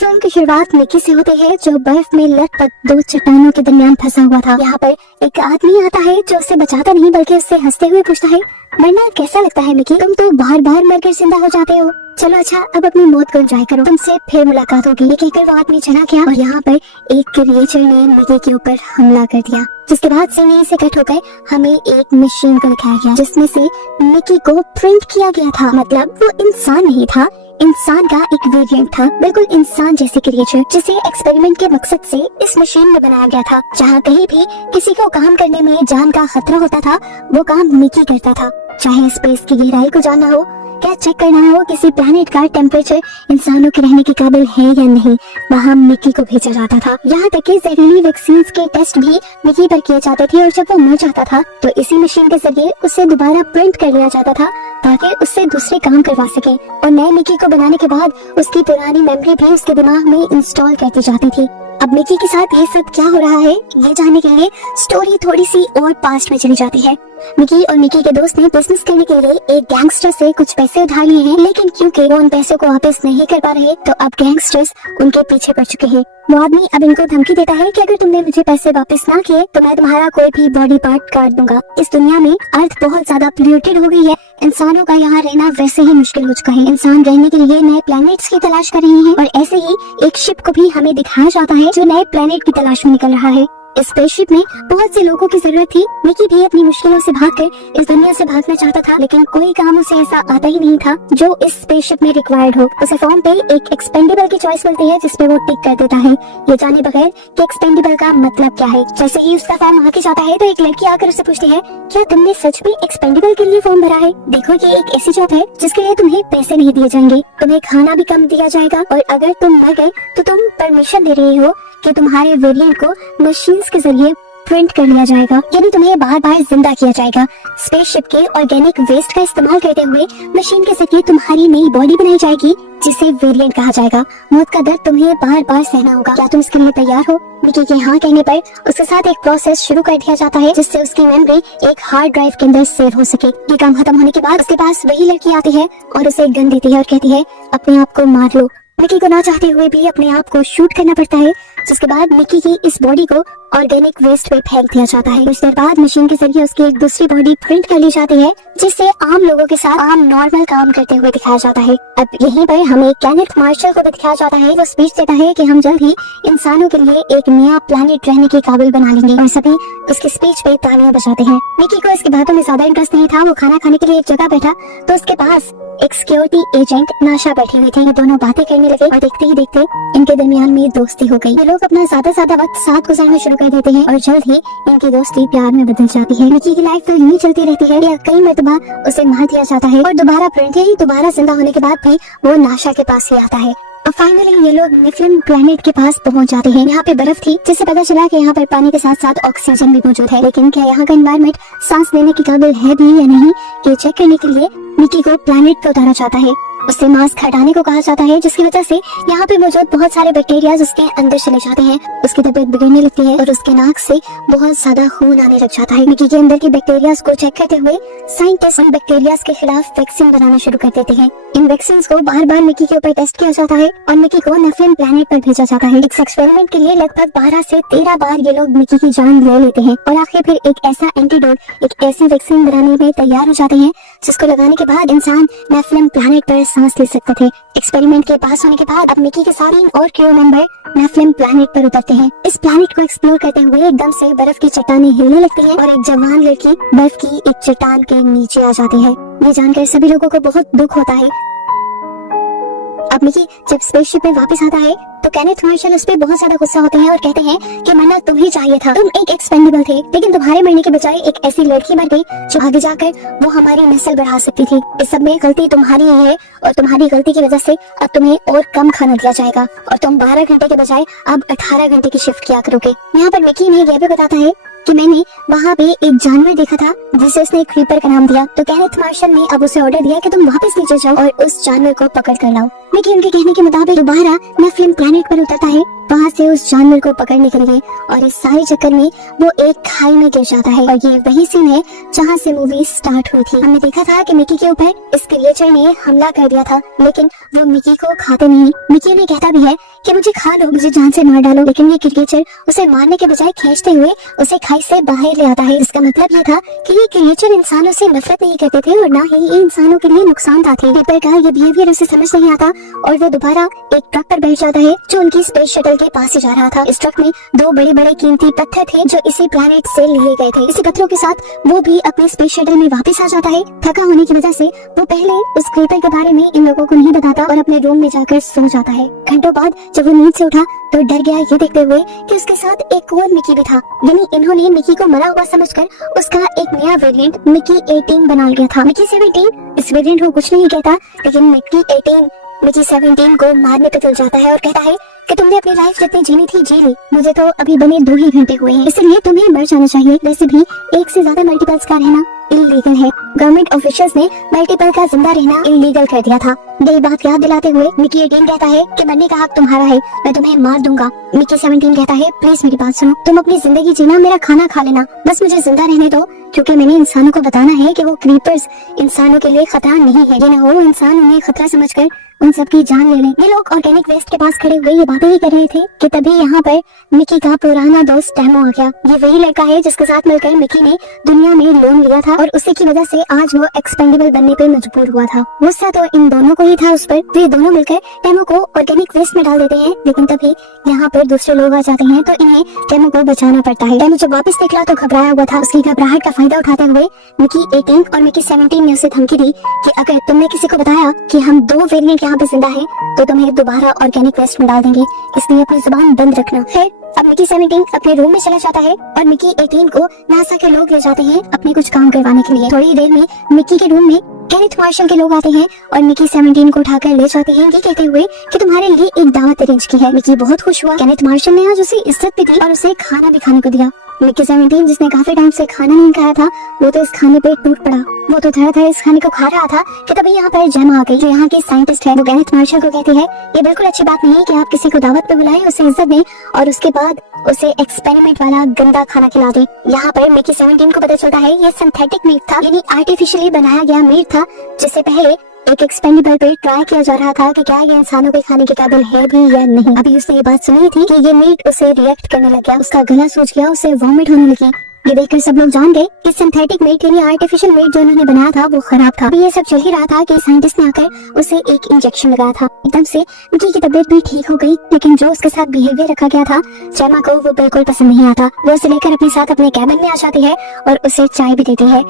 Film की शुरुआत Mickey से होती है जो बर्फ में लटपट दो चट्टानों के दरमियान फंसा हुआ था। यहाँ पर एक आदमी आता है जो उसे बचाता नहीं बल्कि उससे हंसते हुए पूछता है, मरना कैसा लगता है मिकी? तुम तो बार बार मरकर जिंदा हो जाते हो। चलो अच्छा, अब अपनी मौत को एंजॉय करो, तुमसे फिर मुलाकात होगी। ये कहकर वो आदमी चला गया और यहाँ पर एक क्रिएचर ने मिकी के ऊपर हमला कर दिया, जिसके बाद सीने से कट होकर हमें एक मशीन को दिखाया गया जिसमें से मिकी को प्रिंट किया गया था। मतलब वो इंसान नहीं था, इंसान का एक वेरिएंट था, बिल्कुल इंसान जैसे क्रिएचर, जिसे एक्सपेरिमेंट के मकसद से इस मशीन में बनाया गया था। जहाँ कहीं भी किसी को काम करने में जान का खतरा होता था, वो काम मिकी करता था। चाहे स्पेस की गहराई को जानना हो, क्या चेक करना हो किसी प्लैनेट का टेम्परेचर इंसानों के रहने के काबिल है या नहीं, वहाँ मिकी को भेजा जाता था। यहाँ तक कि जहरीली वैक्सीन के टेस्ट भी मिकी पर किए जाते थे और जब वो मर जाता था तो इसी मशीन के जरिए उसे दोबारा प्रिंट कर लिया जाता था ताकि उससे दूसरे काम करवा सके। और नए मिकी को बनाने के बाद उसकी पुरानी मेमोरी भी उसके दिमाग में इंस्टॉल करती जाती थी। अब मिकी के साथ ये सब क्या हो रहा है, ये जानने के लिए स्टोरी थोड़ी सी और पास्ट में चली जाती है। मिकी और मिकी के दोस्त ने बिजनेस करने के लिए एक गैंगस्टर से कुछ पैसे उधार लिए हैं, लेकिन क्योंकि वो उन पैसों को वापस नहीं कर पा रहे तो अब गैंगस्टर्स उनके पीछे पड़ चुके हैं। वो आदमी अब इनको धमकी देता है कि अगर तुमने मुझे पैसे वापस ना किए तो मैं तुम्हारा कोई भी बॉडी पार्ट काट दूंगा। इस दुनिया में अर्थ बहुत ज्यादा पोल्यूटेड हो गई है, इंसानों का यहाँ रहना वैसे ही मुश्किल हो चुका है। इंसान रहने के लिए नए प्लैनेट्स की तलाश कर रहे हैं और ऐसे ही एक शिप को भी हमें दिखाया जाता है जो नए प्लैनेट की तलाश में निकल रहा है। इस स्पेसशिप में बहुत से लोगों की जरूरत थी। मिकी भी अपनी मुश्किलों से भागकर इस दुनिया से भागना चाहता था, लेकिन कोई काम उसे ऐसा आता ही नहीं था जो इस स्पेसशिप में रिक्वायर्ड हो। उसे फॉर्म पे एक एक्सपेंडेबल की चॉइस मिलती है जिसपे वो टिक कर देता है, ये जाने बगैर कि एक्सपेंडेबल का मतलब क्या है। जैसे ही उसका फॉर्म आके जाता है तो एक लड़की आकर उससे पूछती है, क्या तुमने सच में एक्सपेंडेबल के लिए फॉर्म भरा है? देखो ये एक ऐसी जॉब है जिसके लिए तुम्हें पैसे नहीं दिए जाएंगे, तुम्हें खाना भी कम दिया जाएगा और अगर तुम मर गए तो तुम परमिशन दे रहे हो कि तुम्हारे वेरिएंट को मशीन्स के जरिए प्रिंट कर लिया जाएगा, यानी तुम्हें बार बार जिंदा किया जाएगा। स्पेसशिप के ऑर्गेनिक वेस्ट का इस्तेमाल करते हुए मशीन के जरिए तुम्हारी नई बॉडी बनाई जाएगी जिसे वेरिएंट कहा जाएगा। मौत का दर्द तुम्हें बार बार सहना होगा। क्या तुम इसके लिए तैयार हो? मिकी के हाँ कहने पर उसके साथ एक प्रोसेस शुरू कर दिया जाता है जिससे उसकी मेमोरी एक हार्ड ड्राइव के अंदर सेव हो सके। ये काम खत्म होने के बाद उसके पास वही लड़की आती है और उसे एक गन देती है और कहती है, अपने आप को मार लो। मिकी को ना चाहते हुए भी अपने आप को शूट करना पड़ता है, जिसके बाद मिकी की इस बॉडी को ऑर्गेनिक वेस्ट पे फेंक दिया जाता है। कुछ देर बाद मशीन के जरिए उसकी एक दूसरी बॉडी प्रिंट कर ली जाती है जिससे आम लोगों के साथ आम नॉर्मल काम करते हुए दिखाया जाता है। अब यहीं पर हमें केनेथ मार्शल को दिखाया जाता है। वो स्पीच देता है कि हम जल्द ही इंसानों के लिए एक नया प्लेनेट रहने के काबिल बना लेंगे और सभी उसकी स्पीच पे तालियां बजाते हैं। मिकी को इसकी बातों में ज्यादा इंटरेस्ट नहीं था। वो खाना खाने के लिए एक जगह बैठा तो उसके पास एक सिक्योरिटी एजेंट नाशा बैठी हुई थी। ये दोनों बातें करने लगे और देखते ही देखते इनके दरमियान में दोस्ती हो गई। ये लोग अपना ज्यादा वक्त साथ गुजारना शुरू कर देते हैं और जल्द ही इनकी दोस्ती प्यार में बदल जाती है। मिकी की लाइफ तो यूं ही चलती रहती है या कई मरतबा उसे मार दिया जाता है और दोबारा प्रिंट है, दोबारा जिंदा होने के बाद भी वो नाशा के पास ही आता है। और फाइनली ये लोग नेफिलिम प्लैनेट के पास पहुंच जाते हैं। यहाँ पे बर्फ थी जिससे पता चला कि यहाँ पर पानी के साथ साथ ऑक्सीजन भी मौजूद है, लेकिन क्या यहाँ का एनवायरनमेंट सांस लेने के काबिल है भी या नहीं, ये चेक करने के लिए मिकी को प्लैनेट पे उतारा जाता है। उससे मास्क हटाने को कहा जाता है जिसकी वजह से यहाँ पे मौजूद बहुत सारे बैक्टीरिया उसके अंदर चले जाते हैं। उसकी तबीयत बिगड़ने लगती है और उसके नाक से बहुत ज्यादा खून आने लग जाता है। मिकी के अंदर की बैक्टीरिया को चेक करते हुए साइंटिस्ट उन बैक्टीरिया के खिलाफ वैक्सीन बनाना शुरू कर देते हैं। इन वैक्सीन को बार बार मिकी के ऊपर टेस्ट किया जाता है और मिकी को नेफिलिम प्लैनेट पर भेजा जाता है। इस एक्सपेरिमेंट के लिए लगभग 12 से 13 बार ये लोग मिकी की जान ले लेते हैं और आखिर फिर एक ऐसा एंटीडोट, एक ऐसी वैक्सीन बनाने में तैयार हो जाते हैं जिसको लगाने के बाद इंसान नेफिलिम प्लैनेट पर सांस ले सकते थे। एक्सपेरिमेंट के पास होने के बाद अब मिकी के सारे और क्रू मेंबर नेफिलिम प्लैनेट पर उतरते हैं। इस प्लैनेट को एक्सप्लोर करते हुए एकदम से बर्फ की चट्टानें हिलने लगती हैं और एक जवान लड़की बर्फ की एक चट्टान के नीचे आ जाती है। ये जानकर सभी लोगों को बहुत दुख होता है। अब मिकी जब स्पेसशिप में वापस आता है तो केनेथ मार्शल उस पे बहुत ज्यादा गुस्सा होते हैं और कहते हैं कि मरना तुम्हें चाहिए था, तुम एक एक्सपेंडेबल थे, लेकिन तुम्हारे मरने के बजाय एक ऐसी लड़की मर गई जो आगे जाकर वो हमारी नस्ल बढ़ा सकती थी। इस सब में गलती तुम्हारी ही है और तुम्हारी गलती की वजह से अब तुम्हें और कम खाना दिया जाएगा और तुम 12 घंटे के बजाय अब 18 घंटे की शिफ्ट किया करोगे। यहाँ पर मिकी ने यह भी बताता है कि मैंने वहाँ पे एक जानवर देखा था जिसे उसने क्रीपर का नाम दिया, तो केनेथ मार्शल ने अब उसे ऑर्डर दिया कि तुम वापस नीचे जाओ और उस जानवर को पकड़ कर लाओ। मिकी उनके कहने के मुताबिक दोबारा नेफिलिम प्लैनेट पर उतरता है वहाँ से उस जानवर को पकड़ने के लिए और इस सारे चक्कर में वो एक खाई में गिर जाता है और ये वही सीन है जहाँ से मूवी स्टार्ट हुई थी। हमने देखा था कि मिकी के ऊपर इस क्रिएचर ने हमला कर दिया था, लेकिन वो मिकी को खाते नहीं। मिकी ने कहता भी है कि मुझे खा लो, मुझे जान से मार डालो, लेकिन ये क्रिएचर उसे मारने के बजाय खींचते हुए उसे खाई से बाहर ले आता है। इसका मतलब ये था कि ये क्रिएचर इंसानों से नफरत नहीं करते थे और ना ही ये इंसानों के लिए नुकसानदायक थे। रिपर का ये बिहेवियर उसे समझ नहीं आता और वो दोबारा एक ट्रक पर बैठ जाता है जो उनकी स्पेस शटल के पास ही जा रहा था। इस ट्रक में 2 बड़े बड़े कीमती पत्थर थे जो इसी प्लैनेट से लिए गए थे। इसी पत्थरों के साथ वो भी अपने स्पेस शटल में वापस आ जाता है। थका होने की वजह से वो पहले उस क्रीपर के बारे में इन लोगों को नहीं बताता और अपने रूम में जाकर सो जाता है। घंटों बाद जब वो नींद से उठा तो डर गया ये देखते हुए कि उसके साथ एक और मिकी भी था। यानी इन्होंने मिकी को मरा हुआ समझकर उसका एक नया वेरिएंट मिकी 18 बना लिया था। मिकी 17 इस वेरिएंट को कुछ नहीं कहता, लेकिन मिकी 18 मिकी 17 को मारने पे तुल जाता है और कहता है कि तुमने अपनी लाइफ जितनी जीनी थी जी ली, मुझे तो अभी बने 2 ही घंटे हुए हैं, इसलिए तुम्हें मर जाना चाहिए। वैसे भी एक से ज्यादा मल्टीपल्स का रहना इलीगल है। गवर्नमेंट ऑफिशियल्स ने मल्टीपल का जिंदा रहना इलीगल कर दिया था। यही बात याद दिलाते हुए मिकी 18 कहता है कि मरने का हक तुम्हारा है, मैं तुम्हें मार दूंगा। मिकी 17 कहता है प्लीज मेरी बात सुनो, तुम अपनी जिंदगी जीना, मेरा खाना खा लेना, बस मुझे जिंदा रहने दो, क्योंकि मैंने इंसानों को बताना है कि वो क्रीपर्स इंसानों के लिए खतरा नहीं है। ये न हो इंसान उन्हें खतरा समझकर उन सबकी जान ले लें। ये लोग ऑर्गेनिक वेस्ट के पास खड़े हुए ये बातें ही कर रहे थे कि तभी यहाँ पर मिकी का पुराना दोस्त टैमो आ गया। ये वही लड़का है जिसके साथ मिलकर मिकी ने दुनिया में लोन लिया था और उसी की वजह से आज वो एक्सपेंडेबल बनने पे मजबूर हुआ था। गुस्सा तो इन दोनों को ही था उस पर। वे दोनों मिलकर टैमो को ऑर्गेनिक वेस्ट में डाल देते हैं, लेकिन तभी यहाँ पर दूसरे लोग आ जाते हैं तो इन्हें टैमो को बचाना पड़ता है। टैमो जब वापस निकला तो घबराया हुआ था। उसकी घबराहट का फायदा उठाते हुए मिकी 18 और मिकी 17 ने उसे धमकी दी कि अगर तुमने किसी को बताया कि हम 2 वेरिएंट यहाँ पे जिंदा है तो तुम्हें दोबारा ऑर्गेनिक वेस्ट में डाल देंगे, इसलिए अपनी जुबान बंद रखना। फिर अब मिकी 17 अपने रूम में चला जाता है और मिकी 18 को नासा के लोग ले जाते हैं अपने कुछ काम करवाने के लिए। थोड़ी देर में मिकी के रूम में केनेथ मार्शल के लोग आते हैं और मिकी 17 को उठाकर ले जाते हैं, ये कहते हुए कि तुम्हारे लिए एक दावत अरेंज की है। मिकी बहुत खुश हुआ। केनेथ मार्शल ने आज उसे इज्जत भी दी और उसे खाना भी खाने को दिया। मिकी 17 जिसने काफी टाइम से खाना नहीं खाया था, वो तो इस खाने पे टूट पड़ा। वो तो धड़ाधड़ इस खाने को खा रहा था कि तभी यहाँ पर जेमा आ गई, जो यहाँ की साइंटिस्ट है। वो केनेथ मार्शल को कहती है ये बिल्कुल अच्छी बात नहीं है कि आप किसी को दावत पे बुलाएं, उसे इज्जत दें और उसके बाद उसे एक्सपेरिमेंट वाला गंदा खाना खिला दें। यहाँ पर मिकी 17 को पता चलता है ये सिंथेटिक मीट था, यानी आर्टिफिशियली बनाया गया मीट था, जिससे पहले एक एक्सपेरिमेंट पे ट्राई किया जा रहा था कि क्या ये इंसानों के खाने के काबिल है भी या नहीं। अभी उसने ये बात सुनी थी कि ये मीट उसे रिएक्ट करने लग गया, उसका गला सूज गया, उसे वॉमिट होने लगी। ये देखकर सब लोग जान गए कि सिंथेटिक मीट यानी आर्टिफिशियल मीट जो उन्होंने बनाया था वो खराब था। अभी ये सब चल ही रहा था कि साइंटिस्ट ने आकर उसे एक इंजेक्शन लगाया था। एकदम से मिकी की तबीयत भी ठीक हो गई, लेकिन जो उसके साथ बिहेवियर रखा गया था जेमा को वो बिल्कुल पसंद नहीं आता। वो उसे लेकर अपने साथ अपने कैबिन में आ जाती है और उसे चाय भी देती है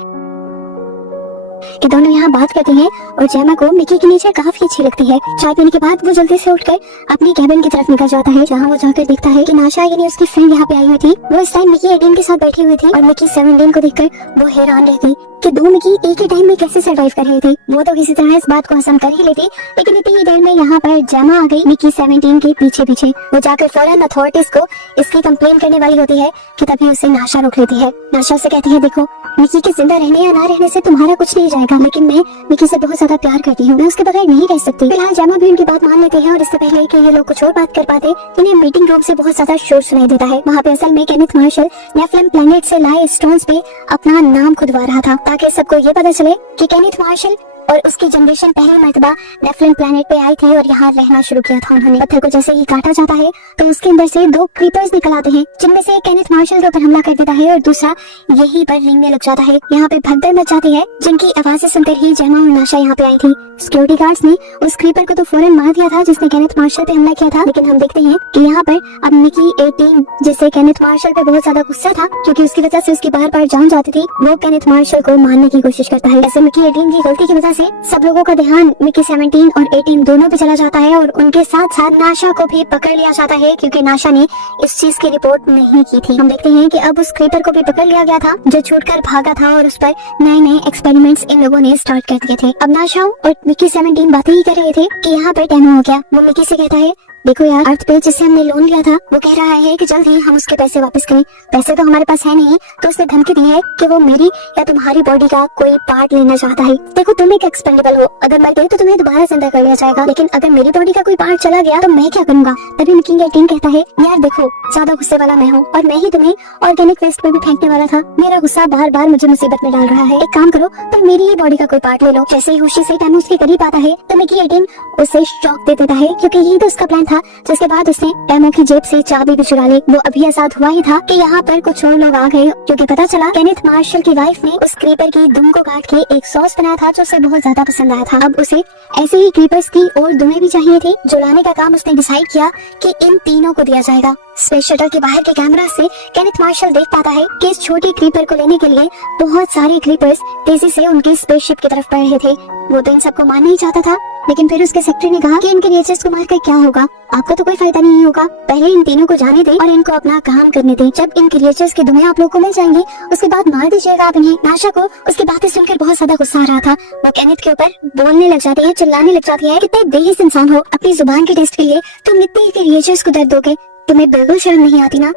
कि दोनों यहाँ बात करते हैं और जेमा को मिकी की नेचर काफी अच्छी लगती है। चाय पीने के बाद वो जल्दी से उठकर अपनी कैबिन की तरफ निकल जाता है, जहाँ वो जाकर देखता है कि नाशा यानी उसकी फ्रेंड यहाँ पे आई हुई थी। वो इस टाइम मिकी 18 के साथ बैठी हुई थी और मिकी 17 को देखकर वो हैरान रह गई कि 2 मिकी एक ही टाइम में कैसे सर्वाइव कर रहे थे। वो तो किसी तरह इस बात को हजम कर ही लेती, लेकिन इतनी ही देर में यहाँ पर जेमा आ गई मिकी 17 के पीछे पीछे। वो जाकर फौरन अथॉरिटीज को इसकी कंप्लेन करने वाली होती है कि तभी उसे नाशा रोक लेती है। नाशा से कहती है देखो मिकी के जिंदा रहने या ना रहने से तुम्हारा कुछ नहीं जाएगा, लेकिन मैं मिकी से बहुत ज्यादा प्यार करती हूँ, मैं उसके बगैर नहीं रह सकती। फिलहाल जेमा भी उनकी बात मान लेते हैं और इससे पहले कि ये लोग कुछ और बात कर पाते इन्हें मीटिंग रूम से बहुत ज्यादा शोर सुनाई देता है। वहाँ पे असल में केनेथ मार्शल नेफिलिम प्लेनेट से लाए स्टोन्स पे अपना नाम खुदवा रहा था, ताकि सबको ये पता चले कि केनेथ मार्शल और उसकी जनरेशन पहली मर्तबा नेफिलिम प्लेनेट पे आई थी और यहाँ रहना शुरू किया था उन्होंने। पत्थर को जैसे ही काटा जाता है तो उसके अंदर से 2 क्रीपर्स निकल आते हैं, जिनमें से एक केनेथ मार्शल के ऊपर हमला कर देता है और दूसरा यही पर रेंगने लग जाता है। यहाँ पे भगदड़ मच जाती है, जिनकी आवाजें सुनकर ही जेमा और नाशा यहाँ पे आई थी। सिक्योरिटी गार्ड्स ने उस क्रीपर को तो फौरन मार दिया था जिसने केनेथ मार्शल पे हमला किया था, लेकिन हम देखते हैं कि यहाँ पर अब मिकी 18 जिससे केनेथ मार्शल पे बहुत ज्यादा गुस्सा था क्योंकि उसकी वजह से उसकी बार बार जान जाती थी, वो केनेथ मार्शल को मारने की कोशिश करता है। ऐसे मिकी 18 की गलती की वजह से सब लोगों का ध्यान मिकी 17 और 18 दोनों पे चला जाता है और उनके साथ साथ नाशा को भी पकड़ लिया जाता है, क्योंकि नाशा ने इस चीज की रिपोर्ट नहीं की थी। हम देखते हैं कि अब उस क्रीपर को भी पकड़ लिया गया था जो छूटकर भागा था और उस पर नए नए एक्सपेरिमेंट्स इन लोगों ने स्टार्ट कर दिए थे। अब नाशा और मिकी 17 बातें ही कर रहे थे कि यहाँ पर टैमो हो गया। वो मिकी से कहता है देखो यार, अर्थ पे जिससे हमने लोन लिया था वो कह रहा है कि जल्द ही हम उसके पैसे वापस करें। पैसे तो हमारे पास है नहीं, तो उसने धमकी दी है कि वो मेरी या तुम्हारी बॉडी का कोई पार्ट लेना चाहता है। देखो तुम एक एक्सपेंडेबल हो, अगर मर गए तो तुम्हें दोबारा जिंदा कर लिया जाएगा, लेकिन अगर मेरी बॉडी का कोई पार्ट चला गया तो मैं क्या करूंगा। तभी मिकी 18 कहता है यार देखो ज्यादा गुस्से वाला मैं हूँ और मैं ही तुम्हें ऑर्गेनिक वेस्ट में भी फेंकने वाला था। मेरा गुस्सा बार बार मुझे मुसीबत में डाल रहा है। एक काम करो, तुम मेरी ही बॉडी का कोई पार्ट ले लो। जैसे ही खुशी से टैमो उसके करीब आता है तो मिकी 18 उसे शॉक दे देता है, क्योंकि यही तो उसका प्लान था, जिसके बाद उसने एमो की जेब से चाबी भी चुरा ली। वो अभी आजाद हुआ ही था कि यहाँ पर कुछ और लोग आ गए, क्योंकि पता चला केनेथ मार्शल की वाइफ ने उस क्रीपर की दुम को काट के एक सॉस बनाया था जो उसे बहुत ज्यादा पसंद आया था। अब उसे ऐसे ही क्रीपर्स की और दुमें भी चाहिए थी, जो लाने का काम उसने डिसाइड किया कि इन तीनों को दिया जाएगा। स्पेस शटल के बाहर के कैमरा से केनेथ मार्शल देख पाता है कि इस छोटी क्रीपर को लेने के लिए बहुत सारे क्रीपर्स तेजी से उनकी स्पेसशिप की तरफ बढ़ रहे थे। वो तो इन सबको मारना ही चाहता था, लेकिन फिर उसके सेक्रेटरी ने कहा कि इन क्रिएचर्स को मारकर क्या होगा, आपको तो कोई फायदा नहीं होगा, पहले इन तीनों को जाने दें और इनको अपना काम करने दें। जब इन क्रिएचर्स की दुनिया आप लोगों को मिल जाएंगी, उसके बाद मार दीजिएगा आप इन्हें। नाशा को उसकी बातें सुनकर बहुत ज्यादा गुस्सा आ रहा था। वो केनेथ के ऊपर बोलने लग जाती है, चिल्लाने लग जाती है, कितने बेहिस इंसान हो, अपनी जुबान के टेस्ट के लिए तुम इतने क्रिएचर्स को दर्द दोगे, तुम्हें बिल्कुल शर्म नहीं आती ना।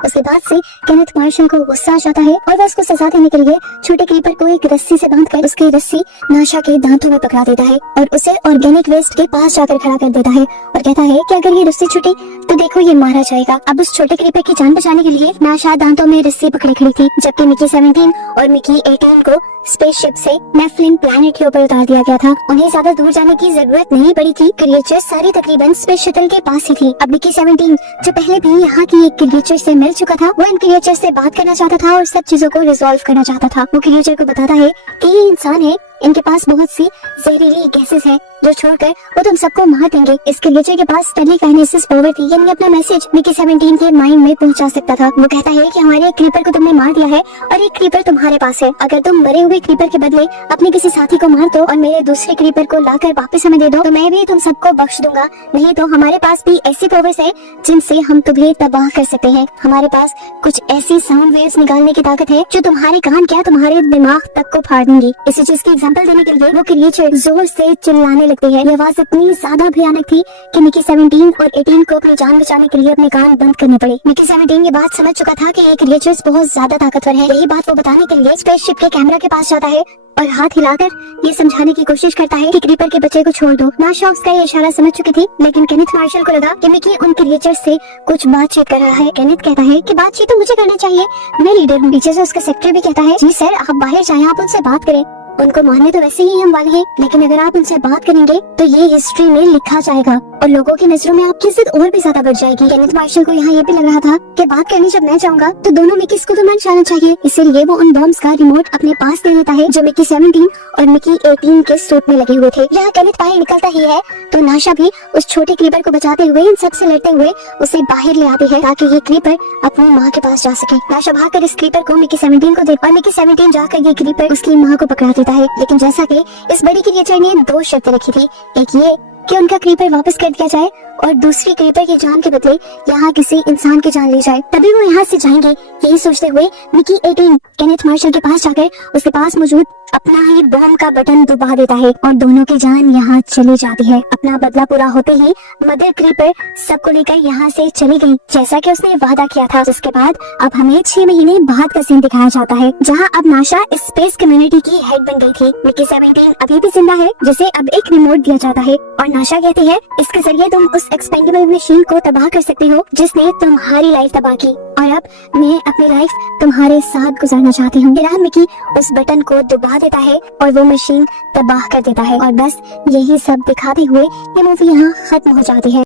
उसके बाद से केनेथ मार्शल को गुस्सा आ जाता है और वह उसको सजा देने के लिए छोटे क्रीपर को एक रस्सी से बांधकर उसकी रस्सी नाशा के दांतों में पकड़ा देता है और उसे ऑर्गेनिक वेस्ट के पास जाकर खड़ा कर देता है और कहता है कि अगर ये रस्सी छूटी तो देखो ये मारा जाएगा। अब उस छोटे क्रीपर की जान बचाने के लिए नाशा दांतों में रस्सी पकड़े खड़ी थी, जबकि मिकी 17 और मिकी 18 को स्पेसशिप से नेफलिन प्लैनेट के ऊपर उतार दिया गया था। उन्हें ज्यादा दूर जाने की जरूरत नहीं पड़ी थी, क्रिएचर्स सारी तकरीबन स्पेस शटल के पास ही थी। अब मिकी 17 जो पहले भी यहाँ की एक क्रिएचर से मिल चुका था, वो इन क्रिएचर से बात करना चाहता था और सब चीजों को रिजॉल्व करना चाहता था। वो क्रिएचर को बताता है कि ये इंसान है, इनके पास बहुत सी जहरीली गैसेस है जो छोड़कर वो तुम सबको मार देंगे। इस क्रिएचर के पास टेलीकाइनेसिस पावर थी, यानी अपना मैसेज मिकी 17 के माइंड में पहुंचा सकता था। वो कहता है कि हमारे एक क्रीपर को तुमने मार दिया है और एक क्रीपर तुम्हारे पास है, अगर तुम मरे हुए क्रीपर के बदले अपने किसी साथी को मार दो और मेरे दूसरे क्रीपर को लाकर वापस हमें दे दो तो मैं भी तुम सबको बख्श दूंगा। नहीं तो हमारे पास भी ऐसी पावर्स है जिनसे हम तुम्हें तबाह कर सकते हैं। हमारे पास कुछ ऐसी साउंड वेव्स निकालने की ताकत है जो तुम्हारे कान क्या तुम्हारे दिमाग तक को फाड़ देंगी। इसी चीज की एग्जांपल देने के लिए वो क्रिएचर जोर से चिल्लाने लगती है। ये आवाज इतनी ज्यादा भयानक थी कि मिकी 17 और 18 को अपनी जान बचाने के लिए अपने कान बंद करने पड़े। मिकी 17 ये बात समझ चुका था कि ये क्रिएचर्स बहुत ज्यादा ताकतवर है। यही बात वो बताने के लिए स्पेसशिप के कैमरा के पास जाता है और हाथ हिलाकर ये समझाने की कोशिश करता है कि क्रीपर के बच्चे को छोड़ दो। नाशा उसका ये इशारा समझ चुकी थी, लेकिन केनेथ मार्शल को लगा कि मिकी उन क्रिएचर्स से कुछ बातचीत कर रहा है। केनेथ कहता है कि बातचीत तो मुझे करना चाहिए, मैं लीडर हूँ। पीछे से उसका सेक्रेटरी भी कहता है, जी सर आप बाहर जाएं, आप उनसे बात करें, उनको मारने तो वैसे ही हम वाले हैं, लेकिन अगर आप उनसे बात करेंगे तो ये हिस्ट्री में लिखा जाएगा और लोगों की नजरों में आपकी इज्जत और भी ज्यादा बढ़ जाएगी। केनेथ मार्शल को यहाँ ये भी लग रहा था कि बात करनी जब मैं चाहूंगा तो दोनों मिकीस को तो मन जाना चाहिए, इसीलिए वो उन बॉम्ब्स का रिमोट अपने पास दे देता है जो मिकी 17 और मिकी 18 के सूट में लगे हुए थे। यहाँ केनेथ बाहर निकलता ही है तो नाशा भी उस छोटे क्रीपर को बचाते हुए इन सबसे लड़ते हुए उसे बाहर ले आती है ताकि ये क्रीपर अपनी माँ के पास जा सके। नाशा भागकर इस क्रीपर को मिकी 17 को दे और मिकी 17 जाकर ये क्रीपर उसकी माँ को पकड़ा देता है। लेकिन जैसा कि इस बड़ी क्रिएचर ने 2 शर्तें रखी थी, एक ये कि उनका क्रीपर वापस कर दिया जाए और दूसरी क्रीपर की जान के बदले यहाँ किसी इंसान की जान ली जाए, तभी वो यहाँ से जाएंगे। यही सोचते हुए मिकी 18 केनेथ मार्शल के पास जाकर उसके पास मौजूद अपना ही बॉम्ब का बटन दबा देता है और दोनों की जान यहाँ चली जाती है। अपना बदला पूरा होते ही मदर क्रीपर सबको लेकर यहाँ से चली गई, जैसा कि उसने वादा किया था। जिसके बाद अब हमें 6 महीने बाद का सीन दिखाया जाता है, जहाँ अब नाशा स्पेस कम्युनिटी की हेड बन गई थी। मिकी 17 अभी भी जिंदा है, जिसे अब एक रिमोट दिया जाता है और नाशा कहती है इसके जरिए तुम उस एक्सपेंडेबल मशीन को तबाह कर सकते हो जिसने तुम्हारी लाइफ तबाह की, और अब मैं अपनी लाइफ तुम्हारे साथ गुजारना चाहती हूँ। फिलहाल मिकी उस बटन को दबा देता है और वो मशीन तबाह कर देता है और बस यही सब दिखाते हुए ये मूवी यहाँ खत्म हो जाती है।